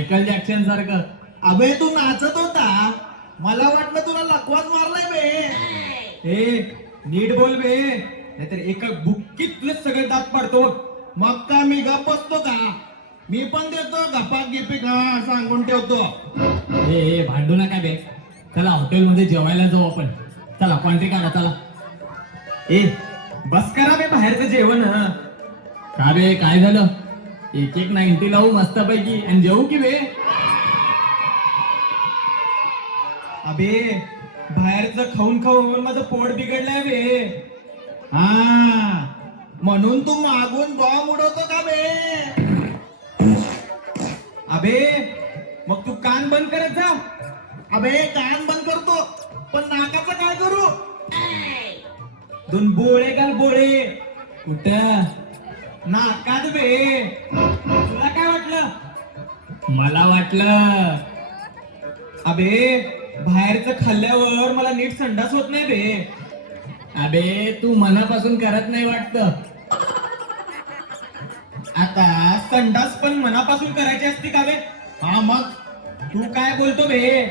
Michael Jackson सारखं. अबे तू नाचत होता. मला वाटलं तुला लकवाच मारलाय बे. ए नीट बोल बे. नाहीतर एका बुक्कीत तुला सगळे दात पाडतो मग का मी गप बसतो का? मी पण देतो. गपा गिपी का सांगून ठेवतो. ए ए, भांडू नका बे. चला हॉटेलमध्ये जेवायला जाऊ आपण. चला कॉन्ट्री काढा चला. ए बस करा बे बाहेरचं जेवण का बे काय झालं? एक एक नाईन्टी लावू मस्तपैकी. आणि जेवू की बे? अबे बाहेरचं खाऊन खाऊन माझं पोट बिघडलंय बे. हा. म्हणून तू मागून बॉम्ब उडवतो का बे? अबे मग तू कान बंद करत जा. अबे कान बंद करतो पण नाकाचं काय करू? दोन बोळे घाल बोळे. कुठं? नाकात बे तुला काय वाटलं? मला वाटलं. अबे बाहेरचं खाल्ल्यावर मला नीट संडास होत नाही बे. अबे तू मनापासून करत नाही वाटत. आता संडास पण मनापासून करायची असते का बे? हा मग? तू काय बोलतो बे?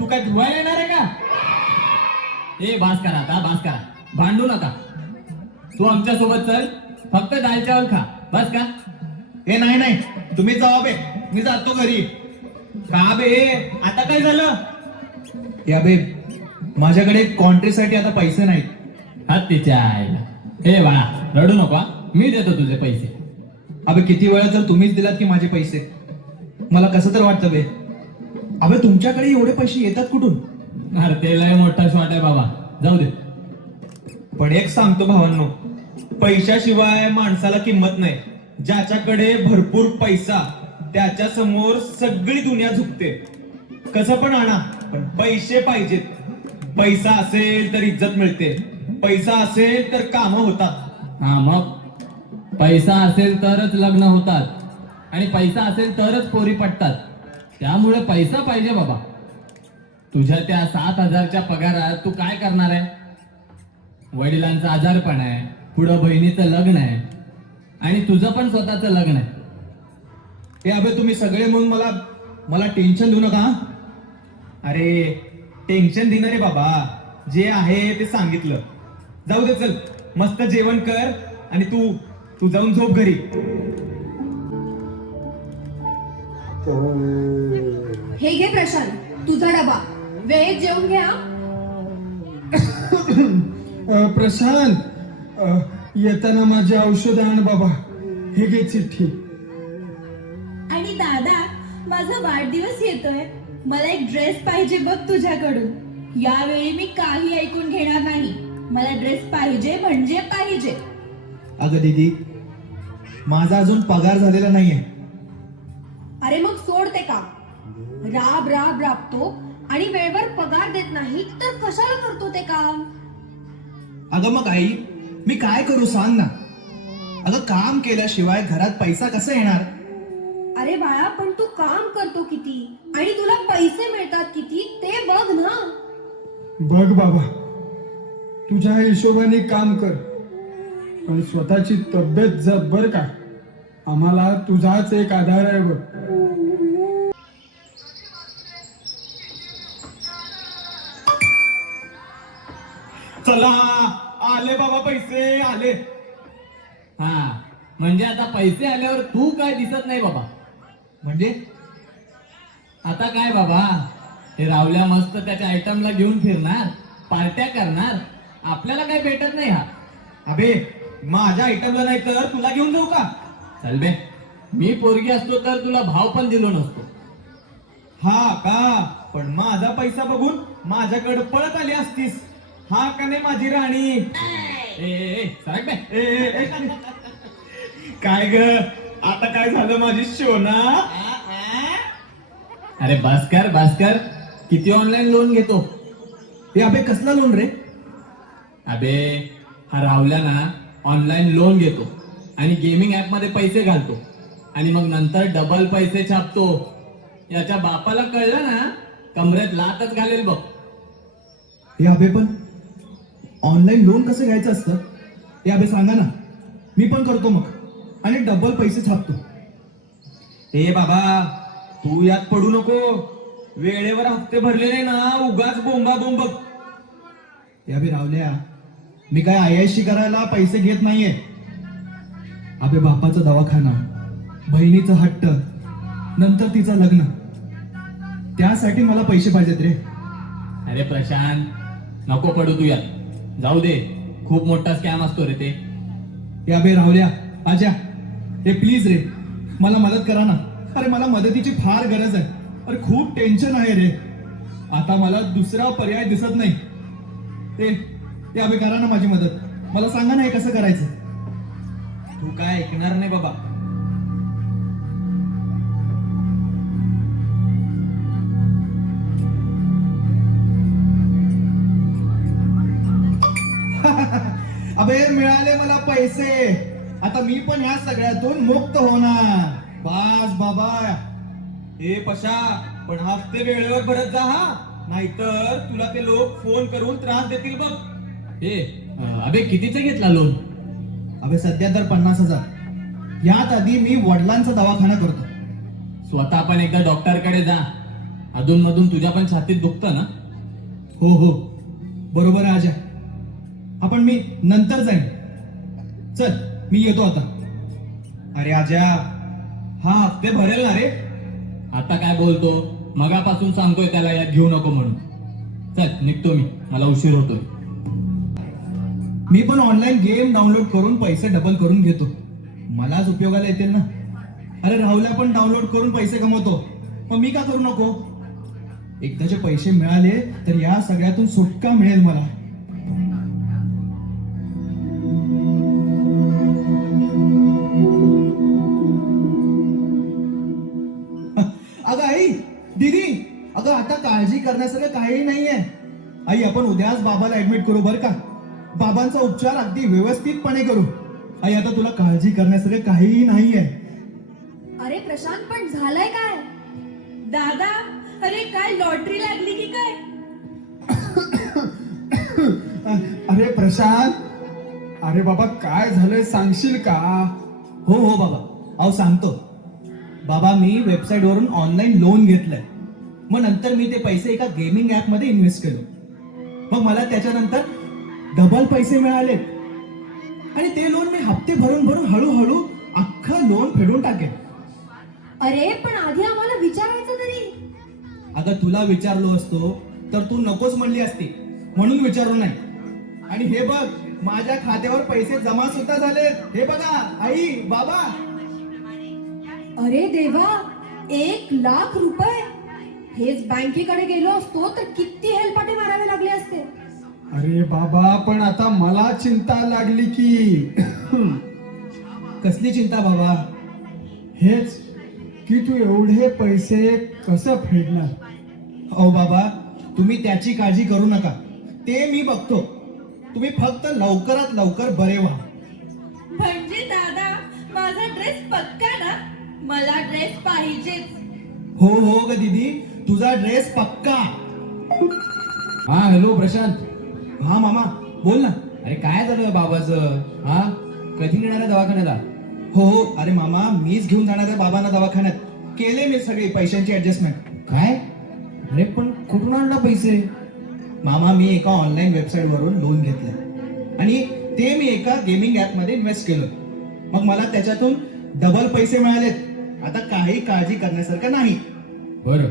तू काय धुवायला येणार आहे का? ए बास करा आता बास करा भांडू नका. तू आमच्यासोबत चल. फक्त दाल चावल खा. बस का? हे नाही नाही. तुम्ही जावा बे. मी जातो घरी. का बे. आता काय झालं? या बे माझ्याकडे कॉन्ट्रीसाठी आता पैसे नाहीत. हात तिच्या आईला. ए बाळा रडू नको हा. मी देतो तुझे पैसे. अबे किती वेळा जर तुम्हीच दिलात की माझे पैसे? मला कसं तर वाटतं बे? अबे तुमच्याकडे एवढे पैसे येतात कुठून? अरे ते लय मोठा शॉट आहे बाबा. जाऊ दे. पण एक सांगतो भावांनो पैशाशिवाय माणसाला किंमत नाही. ज्याच्याकडे भरपूर पैसा त्याच्यासमोर सगळी दुनिया झुकते. कसं पण आणा पण पैसे पाहिजेत. पैसा असेल तर इज्जत मिळते. पैसा असेल तर काम होतात. हा मग? पैसा असेल तरच लग्न होतात. आणि पैसा असेल तरच पोरी पटतात. त्यामुळे पैसा पाहिजे बाबा. तुझ्या त्या सात हजारच्या पगारात तू काय करणार आहे? वडिलांचा आजारपण आहे. पुढं बहिणीचं लग्न आहे. आणि तुझं पण स्वतःचं लग्न आहे. हे अबे तुम्ही सगळे म्हणून मला मला टेन्शन देऊ नका? अरे टेन्शन देणार रे बाबा. जे आहे ते सांगितलं. जाऊ दे चल. मस्त जेवण कर आणि तू तू जाऊन झोप घरी. हे घे प्रशांत तुझा डबा. वेळेत जेवून घ्या प्रशांत येताना माझी औषध आण बाबा. हे घे चिठ्ठी. आणि दादा माझा वाढदिवस येतोय. मला एक ड्रेस पाहिजे बघ तुझ्याकडून. यावेळी मी काही ऐकून घेणार नाही. मला ड्रेस पाहिजे म्हणजे पाहिजे. अगं दीदी माझा अजून पगार झालेला नाहीये. अरे मग सोड ते काम. राब राब राबतो आणि वेळेवर पगार देत नाही तर कशाला करतो ते काम? अगं मग आई मी काय करू सांग ना? अगं काम केल्याशिवाय घरात पैसा कसा येणार? अरे बाळा पण तू काम करतो किती? आणि तुला पैसे मिळतात किती? ते बघ ना. बघ बाबा तुझ्या हिशोबाने काम कर. पण स्वतःची तब्येत जप बर का? आम्हाला तुझाच एक आधार आहे बघ. चला. आले बाबा पैसे आले. हा म्हणजे आता पैसे आल्यावर तू काय दिसत नाही बाबा. म्हणजे? आता काय बाबा हे रावल्या मस्त त्याच्या आयटमला घेऊन फिरणार पार्ट्या करणार आपल्याला काय भेटत नाही हा. अबे माझ्या आयटमला नाही तर तुला घेऊन जाऊ का? चल बे मी पोरगी असतो तर तुला भाव पण दिलो नसतो. हा का? पण माझा पैसा बघून माझ्याकडे पळत आली असतीस. हा का नाही माझी राणी? ए, ए ए, सरक बे ए, ए, ए. काय ग? आता काय झालं माझी शोना अरे भास्कर भास्कर किती ऑनलाईन लोन घेतो? हे अबे कसला लोन रे? अबे हा रावल्या ना ऑनलाईन लोन घेतो आणि गेमिंग ऍपमध्ये पैसे घालतो आणि मग नंतर डबल पैसे छापतो. याच्या बापाला कळलं ना? कमरेत लातच घालेल बघ. हे अबे पण ऑनलाईन लोन कसं घ्यायचं असतं? ते अभे सांगा ना. मी पण करतो मग. आणि डबल पैसे छापतो. ए बाबा तू यात पडू नको. वेळेवर हप्ते भरले नाही ना उगाच बोंबा बोंब. या बी रावल्या मी काय आयएसशी करायला पैसे घेत नाहीये. अबे बापाचा दवाखाना बहिणीचं हट्ट नंतर तिचं लग्न. त्यासाठी मला पैसे पाहिजेत रे. अरे प्रशांत नको पडू तू यात. जाऊ दे खूप मोठा स्कॅम असतो रे ते. या बे रावल्या आजा. हे प्लीज रे. मला मदत करा ना. अरे मला मदतीची फार गरज आहे. अरे खूप टेन्शन आहे रे. आता मला दुसरा पर्याय दिसत नाही. ते या बे करा ना माझी मदत. मला सांगा ना हे कसं करायचं. तू काय ऐकणार नाही बाबा. मला पैसे. आता मी पण ह्या सगळ्यातून मुक्त होणार. बास बाबा. ए पशा पण हप्ते वेळेवर भरत जा हा. नाहीतर तुला ते लोक फोन करून त्रास देतील बघ. ए अं, अबे कितीचा घेतला लोन अबे सध्या तर पन्नास हजार. यात आधी मी वडिलांचा दवाखाना करतो. स्वतः पण एकदा डॉक्टरकडे जा. अधून मधून तुझ्या पण छातीत दुखतं ना? हो हो. बरोबर आहे आजा. आपण मी नंतर जाईन. चल मी येतो आता. अरे आजा हा हप्ते भरेल ना रे? आता काय बोलतो? मगापासून सांगतोय त्याला यात घेऊ नको म्हणून. चल निघतो मी. मला उशीर होतोय. मी पण ऑनलाईन गेम डाउनलोड करून पैसे डबल करून घेतो. मलाच उपयोगाला येतील ना. अरे राहुल्या पण डाउनलोड करून पैसे कमवतो. मग मी का करू नको? एकदाचे पैसे मिळाले तर या सगळ्यातून सुटका मिळेल मला. दीदी अगं आता काळजी करण्यासारखं काही नाहीये. आई आपण उद्याच बाबाला ऍडमिट करू बरं का? बाबांचा उपचार अगदी व्यवस्थितपणे करू. आई आता तुला काळजी करण्यासारखं काहीही नाहीये. अरे प्रशांत पण झालंय काय? दादा अरे काय लॉटरी लागली की काय? अरे प्रशांत अरे बाबा काय झालंय सांगशील का? हो हो बाबा अहो सांगतो. बाबा मी वेबसाईट वरून ऑनलाईन लोन घेतलंय. मग नंतर मी ते पैसे एका गेमिंग ऍपमध्ये इन्व्हेस्ट केलो. मग मला त्याच्यानंतर डबल पैसे मिळाले आणि ते लोन मी हप्ते भरून भरून हळूहळू अख्खं लोन फेडून टाकेन. अरे पण आधी आम्हाला विचारायचं तरी. अगं तुला विचारलो असतो तर तू नकोच म्हणली असती. म्हणून विचारलो नाही. आणि हे बघ माझ्या खात्यावर पैसे जमा सुद्धा झाले हे बघा आई बाबा. अरे देवा एक लाख रुपये? हेच बँकेकडे गेलो असतो तर किती हेलपाटे मारावे लागले असते. अरे बाबा पण आता मला चिंता लागली की. कसली चिंता बाबा? हेच की तू एवढे पैसे कसं फेडणार? अहो बाबा तुम्ही त्याची काळजी करू नका. ते मी बघतो. तुम्ही फक्त लवकरात लवकर बरे व्हा. म्हणजे दादा माझा ड्रेस पक्का ना? मला ड्रेस पाहिजेच. हो हो ग दीदी. तुझा ड्रेस पक्का. हा हॅलो प्रशांत. हा मामा. बोल ना. अरे काय झालं बाबाचं? हा? कधी नेणार आहे दवाखान्याला? हो हो. अरे मामा मीच घेऊन जाणार आहे बाबांना दवाखान्यात. केले मी सगळी पैशांची ऍडजस्टमेंट काय? अरे पण कुठून आणला पैसे? मामा मी एका ऑनलाईन वेबसाईट वरून लोन घेतलं. आणि ते मी एका गेमिंग ऍपमध्ये इन्व्हेस्ट केलं. मग मला त्याच्यातून डबल पैसे मिळालेत. आता काही काळजी करण्यासारखं नाही. बर.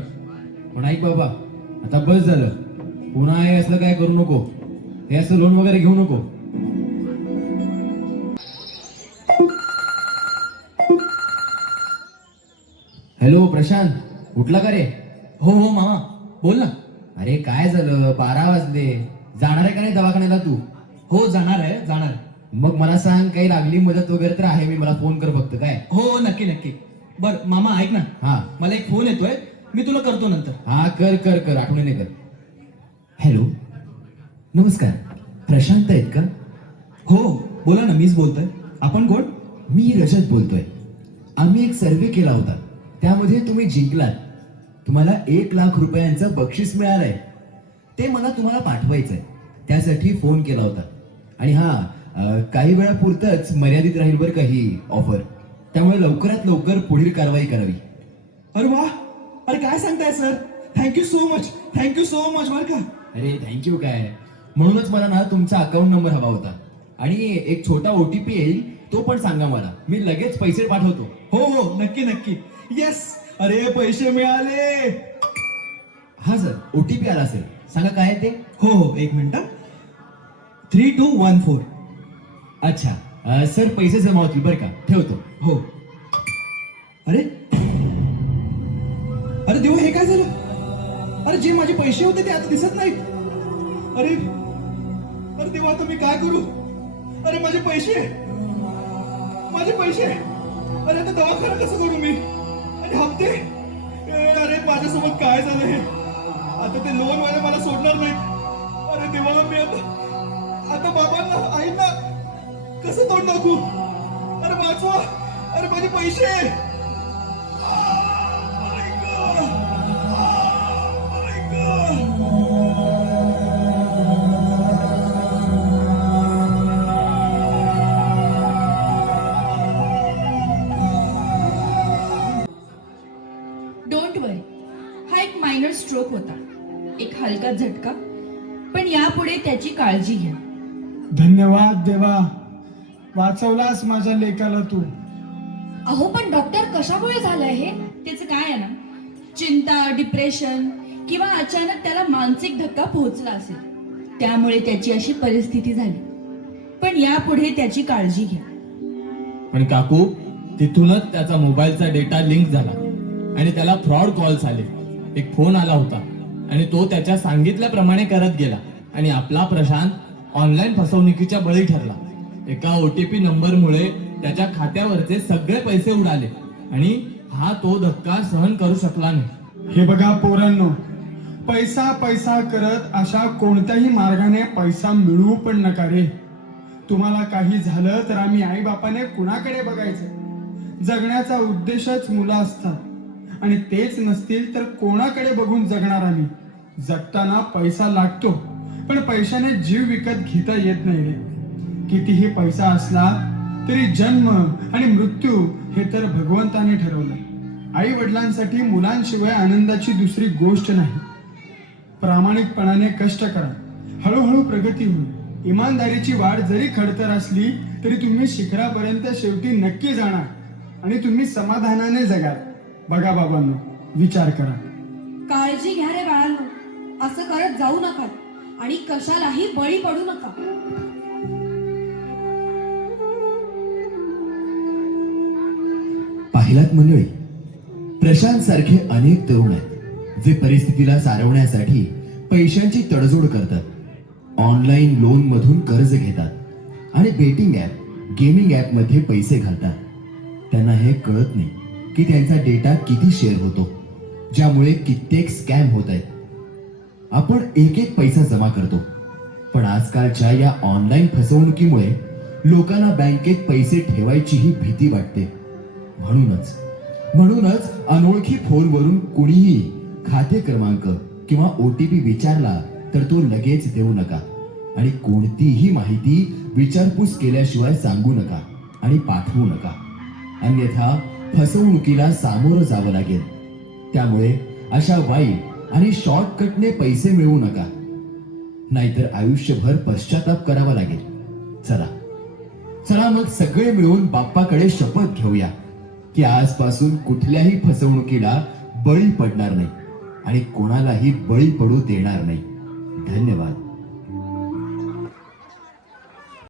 पण ऐक बाबा आता बस झालं. पुन्हा हे असलं काय करू नको? हे असं लोन वगैरे घेऊ नको. हॅलो प्रशांत. उठला का रे? हो हो मामा. बोल ना. अरे काय झालं? बारा वाजले. जाणार आहे का नाही दवाखान्याला तू? हो जाणार आहे जाणार आहे. मग मला सांग काही लागली मदत वगैरे तर आहे मी. मला फोन कर फक्त काय? हो नक्की नक्की. बर मामा ऐक ना. हा. मला एक फोन येतोय. मी तुला करतो नंतर. हा कर कर कर. आठवणीने कर. हॅलो नमस्कार. प्रशांत आहेत का? हो बोला ना मीच बोलतोय. आपण कोण? मी रजत बोलतोय. आम्ही एक सर्वे केला होता. त्यामध्ये तुम्ही जिंकलात. तुम्हाला एक लाख रुपयांचं बक्षीस मिळालंय. ते मला तुम्हाला पाठवायचंय. त्यासाठी फोन केला होता. आणि हा काही वेळापुरतच मर्यादित राहील बरं का ही ऑफर त्यामुळे लवकरात लवकर पुढील कारवाई करावी. अरे वा! अरे काय सांगताय sir? Thank you so much thank you so much बरं का? अरे थँक्यू काय? म्हणूनच मला ना तुमचा अकाउंट नंबर हवा होता. आणि एक छोटा ओटीपी येईल तो पण सांगा मला. मी लगेच पैसे पाठवतो. हो हो नक्की नक्की. येस अरे पैसे मिळाले. हा सर. ओटीपी आला असेल. सांगा काय ते? हो हो एक minute. Three two one four अच्छा. अं, सर पैसे जमा होतील बरं का? ठेवतो. हो. अरे? अरे देवा हे काय झालं? अरे जे माझे पैसे होते ते आता दिसत नाहीत. अरे अरे देवा आता मी काय करू? अरे माझे पैसे माझे पैसे अरे आता दवाखाना कसं करू मी? आणि हप्ते? ए, अरे माझ्यासोबत काय झालं हे? आता ते लोन वाले मला सोडणार नाही अरे देवा मी आता आता बाबांना आईंना कसं तोंड दाखवू? अरे वाचवा. अरे माझे पैसे. डोंट वरी हा एक मायनर स्ट्रोक होता. एक हलका झटका. पण यापुढे त्याची काळजी घ्या. धन्यवाद देवा. वाचवलास माझ्या लेकाला तू? अहो पण डॉक्टर कशामुळे झालंय हे? त्याचं काय आहे ना? चिंता डिप्रेशन किंवा अचानक त्याला मानसिक धक्का पोहोचला असेल. त्यामुळे त्याची अशी परिस्थिती झाली. पण यापुढे त्याची काळजी घ्या. पण काकू तिथूनच त्याचा मोबाईलचा डेटा लिंक झाला आणि त्याला फ्रॉड कॉल्स आले. एक फोन आला होता आणि तो त्याच्या सांगितल्याप्रमाणे करत गेला आणि आपला प्रशांत ऑनलाईन फसवणुकीच्या बळी ठरला. एका ओटीपी नंबरमुळे त्याच्या खात्यावरचे सगळे पैसे उडाले. आणि हा तो धक्का सहन करू शकला नाही. हे बघा पोरांनो पैसा पैसा करत अशा कोणत्याही मार्गाने पैसा मिळवू पण नका रे. तुम्हाला काही झालं तर आम्ही आई बापाने कुणाकडे बघायचं? जगण्याचा उद्देशच मुलं असतात. आणि तेच नसतील तर कोणाकडे बघून जगणार आम्ही? जगताना पैसा लागतो पण पैशाने जीव विकत घेता येत नाही रे. कितीही पैसा असला तरी जन्म आणि मृत्यू हे तर भगवंताने ठरवलं आई वडिलांसाठी मुलांशिवाय आनंदाची दुसरी गोष्ट नाही. प्रामाणिकपणाने कष्ट करा. हळूहळू प्रगती होईल. इमानदारीची वाढ जरी खडतर असली तरी तुम्ही शिखरापर्यंत शेवटी नक्की जाणार आणि तुम्ही समाधानाने जगाल. बघा बाबांनो विचार करा. काळजी घ्या रे बाळांनो. असं करत जाऊ नका आणि कशालाही बळी पडू नका. पाहिलात मंडळी? प्रशांत सारखे अनेक तरुण आहेत. जे परिस्थितीला सारवण्यासाठी पैशांची तडजोड करतात. ऑनलाईन लोन मधून कर्ज घेतात. आणि बेटिंग ऍप गेमिंग ऍपमध्ये पैसे घालतात. त्यांना हे कळत नाही की त्यांचा डेटा किती शेअर होतो ज्यामुळे कित्येक स्कॅम होत आहेत. आपण एक एक पैसा जमा करतो. पण आजकालच्या या ऑनलाईन फसवणुकीमुळे लोकांना बँकेत पैसे ठेवायचीही भीती वाटते. म्हणूनच. म्हणूनच अनोळखी फोनवरून कुणीही खाते क्रमांक किंवा ओटीपी विचारला तर तो लगेच देऊ नका. आणि कोणतीही माहिती विचारपूस केल्याशिवाय सांगू नका आणि पाठवू नका. अन्यथा फसवणुकीला सामोरं जावं लागेल. त्यामुळे अशा वाईट आणि शॉर्टकटने पैसे मिळवू नका. नाहीतर आयुष्यभर पश्चाताप करावा लागेल. चला. चला मग सगळे मिळून बाप्पाकडे शपथ घेऊया. की आजपासून कुठल्याही फसवणुकीला बळी पडणार नाही आणि कोणालाही बळी पडू देणार नाही. धन्यवाद.